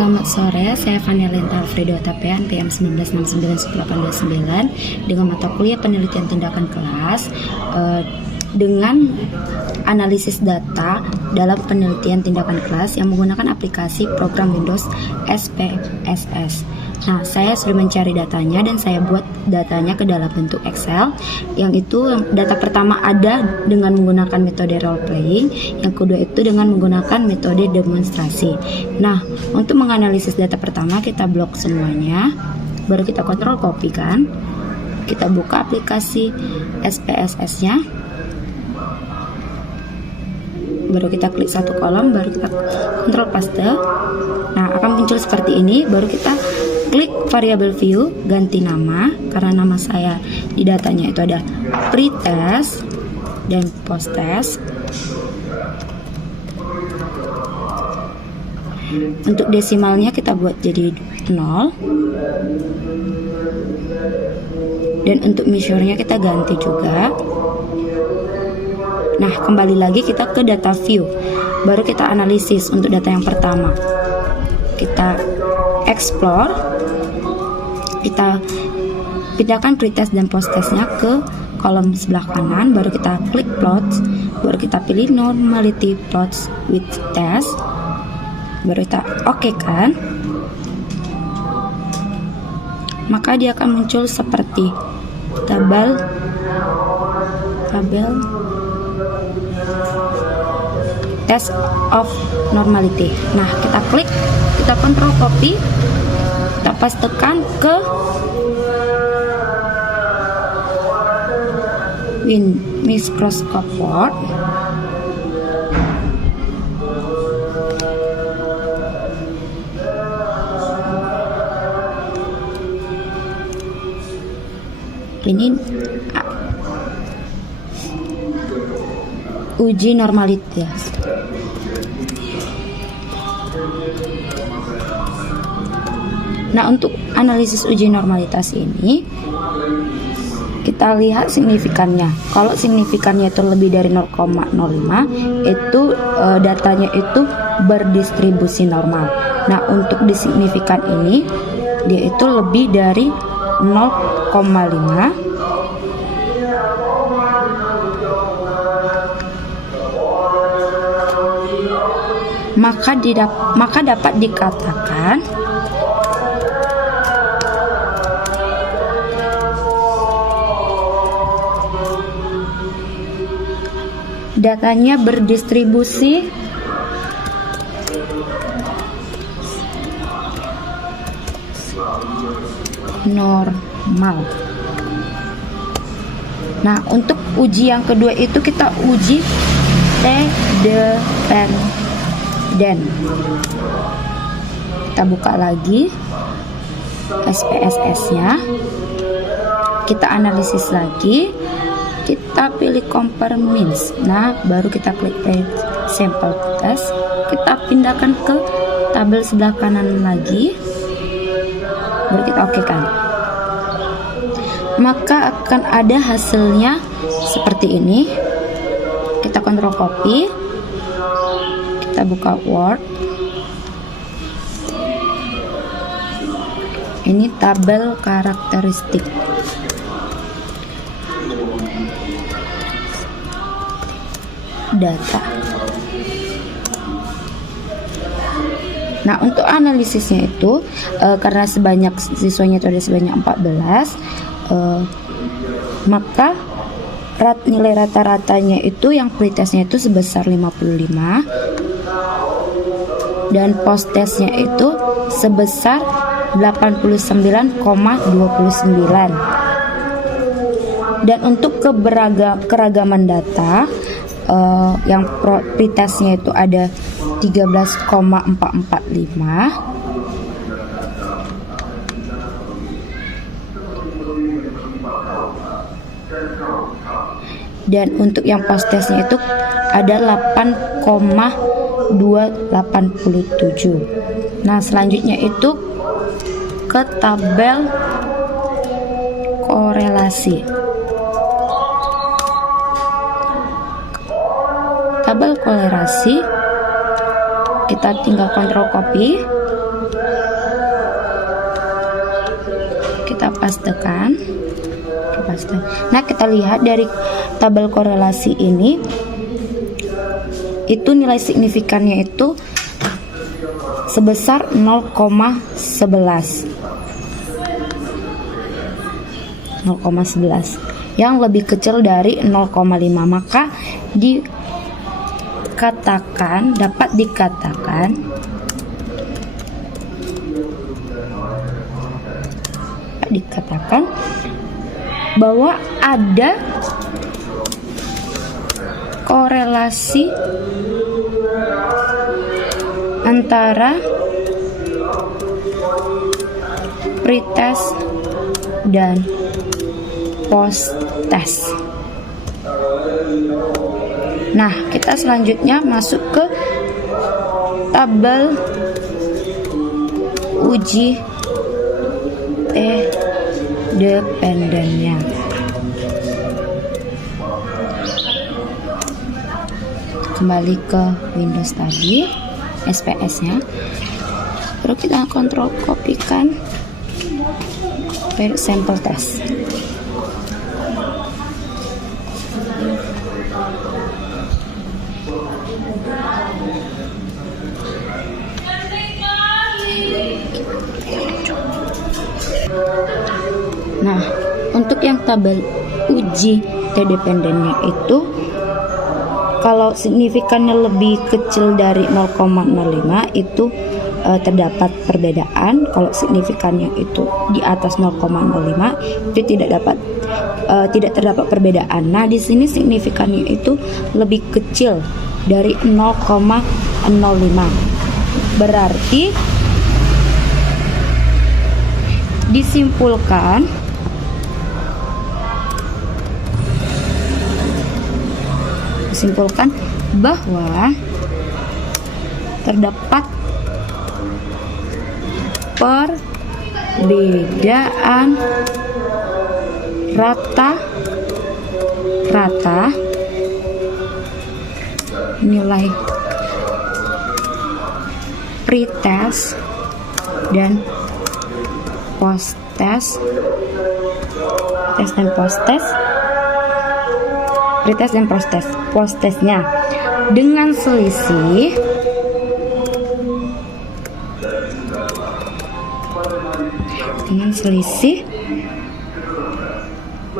Selamat sore, saya Vanelenta Alfredo Tapean, PM 19691829 dengan mata kuliah penelitian tindakan kelas dengan analisis data dalam penelitian tindakan kelas yang menggunakan aplikasi program Windows SPSS. Nah, saya sudah mencari datanya dan saya buat datanya ke dalam bentuk Excel. Yang itu data pertama ada dengan menggunakan metode role playing, yang kedua itu dengan menggunakan metode demonstrasi. Nah, untuk menganalisis data pertama kita blok semuanya, baru kita kontrol copy kan. Kita buka aplikasi SPSS-nya. Baru kita klik satu kolom, baru kita kontrol paste. Nah, akan muncul seperti ini. Baru kita klik variable view, ganti nama, karena nama saya di datanya itu ada pretest dan posttest. Untuk desimalnya kita buat jadi 0. Dan untuk measure-nya kita ganti juga. Nah, kembali lagi kita ke data view. Baru kita analisis untuk data yang pertama. Kita explore. Kita pindahkan pretest dan posttestnya ke kolom sebelah kanan. Baru kita klik plots. Baru kita pilih normality plots with test. Baru kita oke kan. Maka dia akan muncul seperti tabel test of normality. Nah, kita klik, kita kontrol copy, kita pastekan ke Microsoft Word. Ini uji normalitas. Nah, untuk analisis uji normalitas ini kita lihat signifikannya. Kalau signifikannya itu lebih dari 0,05, itu datanya itu berdistribusi normal. Nah, untuk di signifikan ini dia itu lebih dari 0,5. Maka dapat dikatakan datanya berdistribusi normal. Nah, untuk uji yang kedua itu kita uji T-dependent. Kita buka lagi SPSS-nya. Kita analisis lagi. Kita pilih compare means. Nah, baru kita klik sample test. Kita pindahkan ke tabel sebelah kanan lagi. Baru kita oke kan. Maka akan ada hasilnya seperti ini. Kita kontrol copy. Kita buka Word. Ini tabel karakteristik. Data. Nah, untuk analisisnya itu karena sebanyak siswanya itu ada sebanyak 14, maka nilai rata-ratanya itu yang pretestnya itu sebesar 55 dan posttestnya itu sebesar 89,29. Dan untuk keragaman data yang pretestnya itu ada 13,445. Dan untuk yang posttestnya itu ada 8,287. Nah, selanjutnya itu ke tabel korelasi. Tabel korelasi kita tinggal kontrol copy, kita pastekan. Nah, kita lihat dari tabel korelasi ini, itu nilai signifikannya itu sebesar 0,11. Yang lebih kecil dari 0,5, maka dapat dikatakan bahwa ada korelasi antara pretest dan post-test. Nah, kita selanjutnya masuk ke tabel uji T-dependennya. Kembali ke Windows tadi, SPS-nya. Lalu kita kontrol kopikan sampel test. Nah, untuk yang tabel uji T-dependennya itu, kalau signifikannya lebih kecil dari 0,05 itu terdapat perbedaan. Kalau signifikannya itu di atas 0,05 itu tidak terdapat perbedaan. Nah, di sini signifikannya itu lebih kecil dari 0,05. Berarti disimpulkan bahwa terdapat perbedaan rata-rata nilai pretest dan post-test, pretest dan post-testnya dengan selisih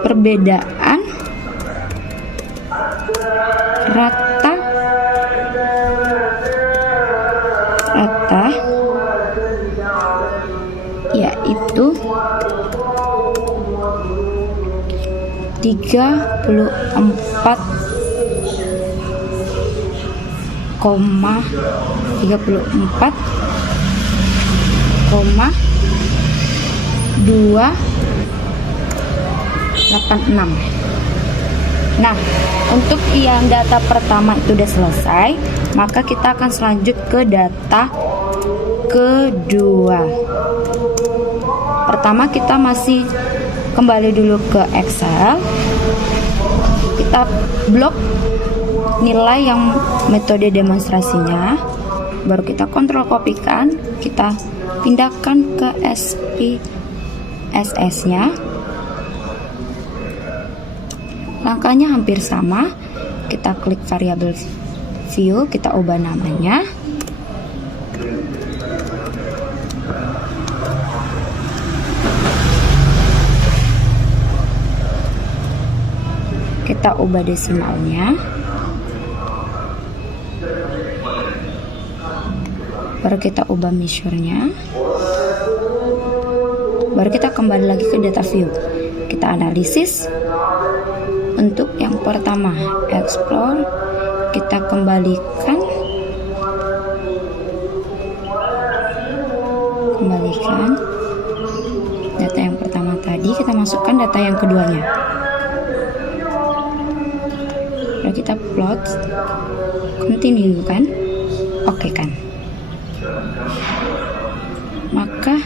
perbedaan rata yaitu 34,286. Nah, untuk yang data pertama itu udah selesai, maka kita akan selanjut ke data kedua. Pertama, kita masih kembali dulu ke Excel. Kita blok nilai yang metode demonstrasinya, baru kita kontrol kopikan, kita pindahkan ke SPSS-nya. Langkahnya hampir sama. Kita klik variabel view, kita ubah namanya. Kita ubah desimalnya. Baru kita ubah measure-nya. Baru kita kembali lagi ke data view. Kita analisis. Untuk yang pertama, explore, kita kembalikan data yang pertama tadi, kita masukkan data yang keduanya. Lalu kita plot, continue kan, oke kan. Maka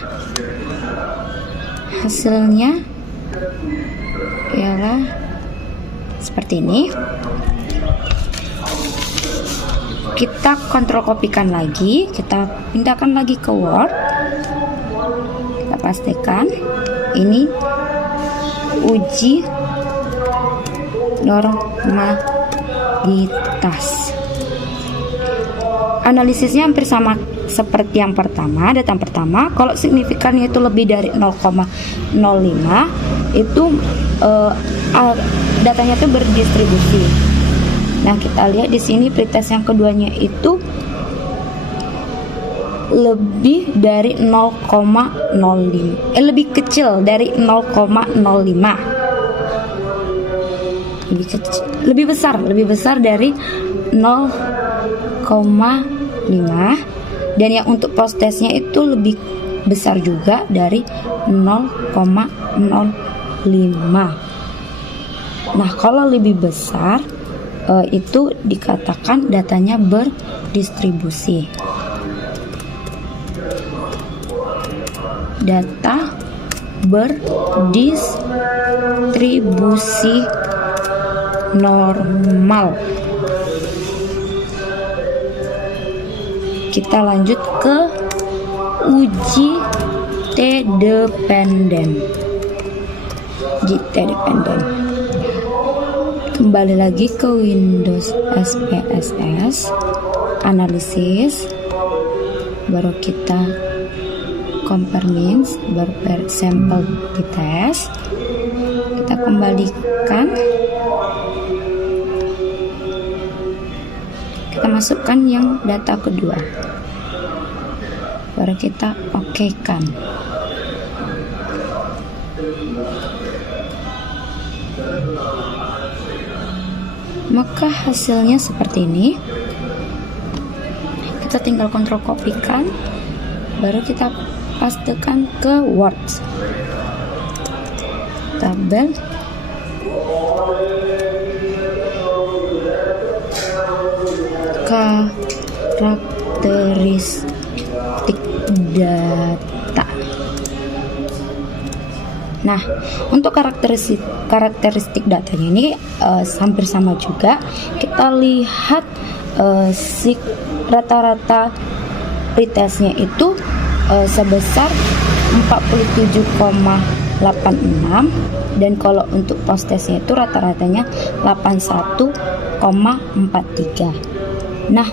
hasilnya ialah seperti ini. Kita kontrol kopikan lagi, kita pindahkan lagi ke Word, kita pastikan ini uji normalitas. Analisisnya hampir sama seperti yang pertama. Data yang pertama, kalau signifikannya itu lebih dari 0,05 itu datanya itu berdistribusi. Nah, kita lihat di sini pretest yang keduanya itu lebih dari 0,05, lebih kecil dari 0,05. Lebih besar dari 0,5, dan yang untuk postesnya itu lebih besar juga dari 0,05. Nah, kalau lebih besar itu dikatakan datanya berdistribusi. Data berdistribusi normal. Kita lanjut ke uji T-dependen. Kembali lagi ke Windows SPSS, analisis, baru kita compare means, baru sampel di tes. Kita kembalikan, kita masukkan yang data kedua, baru kita okekan. Maka hasilnya seperti ini. Kita tinggal kontrol kopikan, baru kita pastekan ke Word. Tabel karakteristik data. Nah, untuk karakteristik datanya ini hampir sama juga. Kita lihat rata-rata pretestnya itu sebesar 47,86, dan kalau untuk posttestnya itu rata-ratanya 81,43. Nah,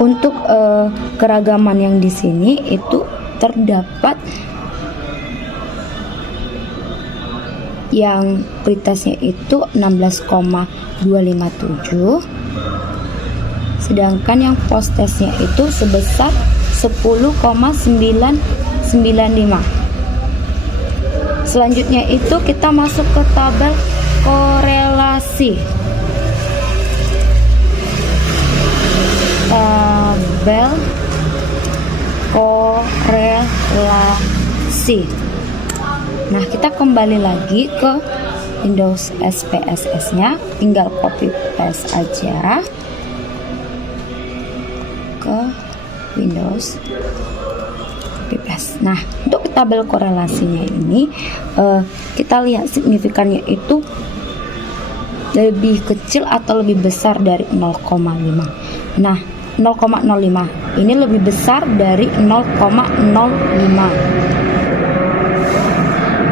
untuk keragaman yang di sini itu terdapat yang pretestnya itu 16,257, sedangkan yang posttestnya itu sebesar 10,995. Selanjutnya itu kita masuk ke tabel korelasi. Tabel korelasi. Nah, kita kembali lagi ke Windows SPSS nya, tinggal copy paste aja ke Windows copy paste. Nah, untuk tabel korelasinya ini kita lihat signifikannya itu lebih kecil atau lebih besar dari 0,5. Nah, 0,05 ini lebih besar dari 0,05,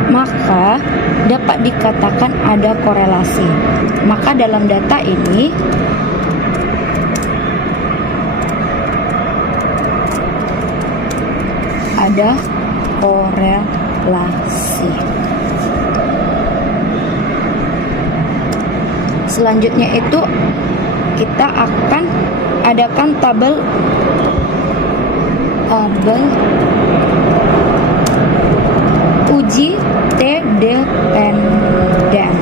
maka dapat dikatakan ada korelasi. Maka dalam data ini ada korelasi. Selanjutnya itu kita akan adakan tabel uji T-dependen.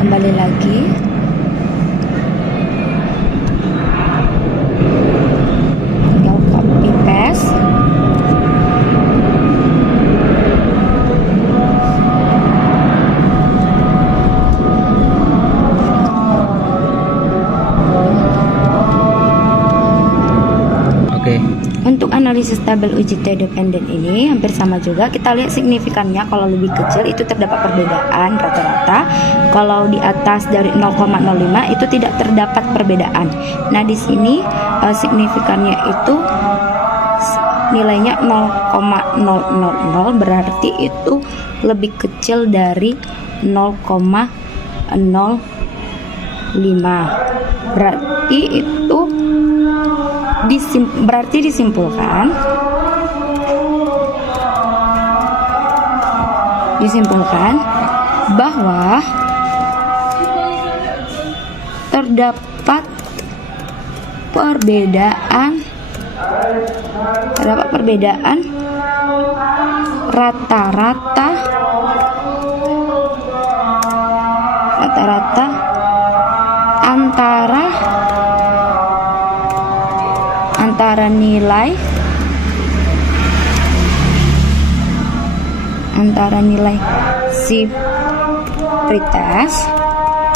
Kembali lagi, tinggal copy paste. Untuk analisis tabel UJT dependen ini hampir sama juga. Kita lihat signifikannya, kalau lebih kecil itu terdapat perbedaan rata-rata. Kalau di atas dari 0,05 itu tidak terdapat perbedaan. Nah, di sini signifikannya itu nilainya 0,000, berarti itu lebih kecil dari 0,05. Berarti itu disimpulkan bahwa terdapat perbedaan rata-rata antara nilai si pretest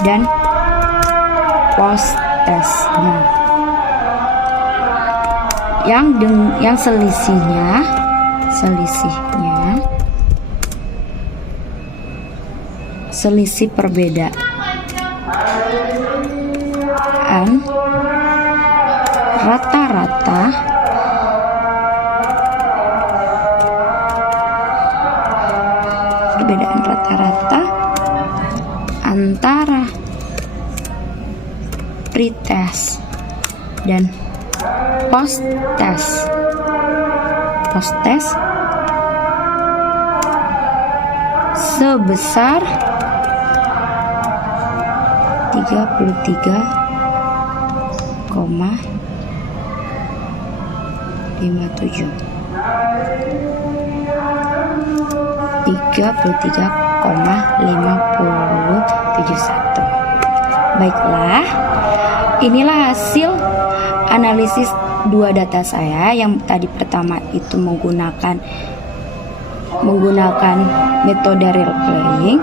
dan post test. Nah, yang selisihnya selisih perbedaan rata-rata antara pretest dan post test sebesar 33,57. Baiklah, inilah hasil analisis dua data saya. Yang tadi pertama itu menggunakan metode role playing,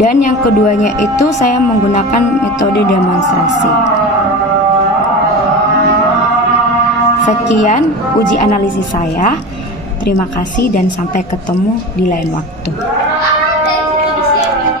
dan yang keduanya itu saya menggunakan metode demonstrasi. Sekian uji analisis saya. Terima kasih dan sampai ketemu di lain waktu.